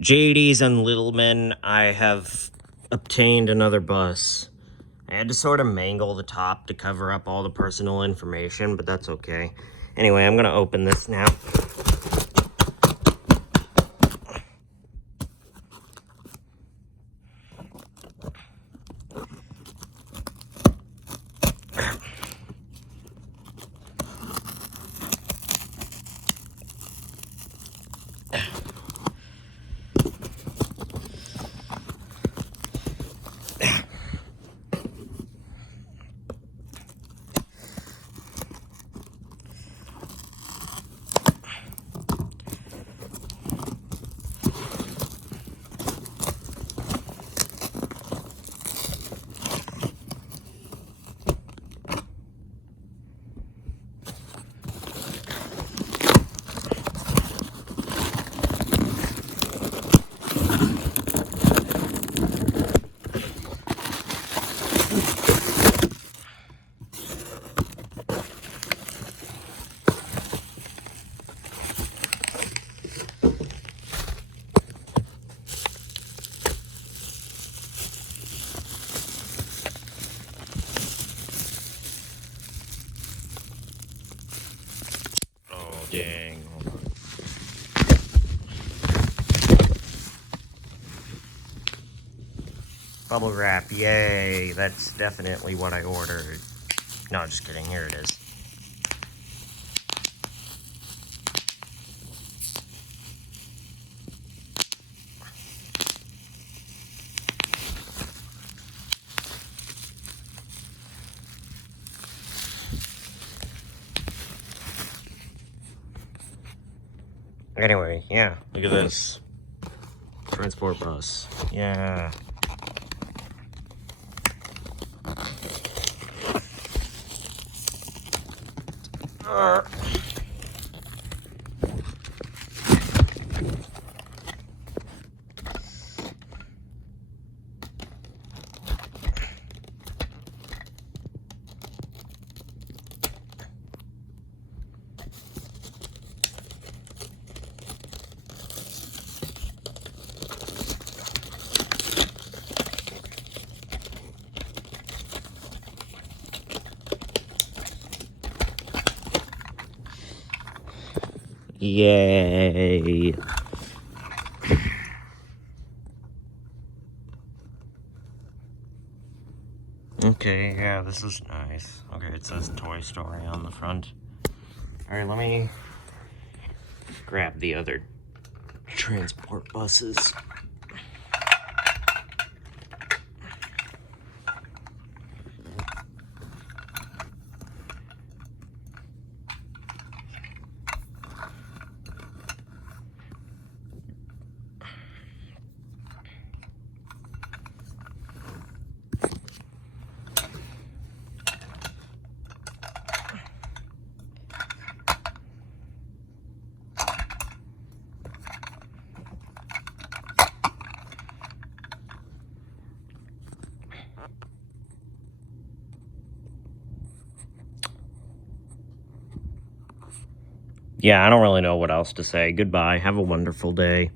JD's and Littleman, I have obtained another bus. I had to sort of mangle the top to cover up all the personal information, but that's okay. Anyway, I'm gonna open this now. Oh, dang. Hold on. Bubble wrap, yay. That's definitely what I ordered. No, just kidding. Here it is. Anyway, yeah, look at this. Transport bus. Yeah. Yay. Okay, yeah, this is nice. Okay, it says Toy Story on the front. Alright, let me grab the other transport buses. Yeah, I don't really know what else to say. Goodbye. Have a wonderful day.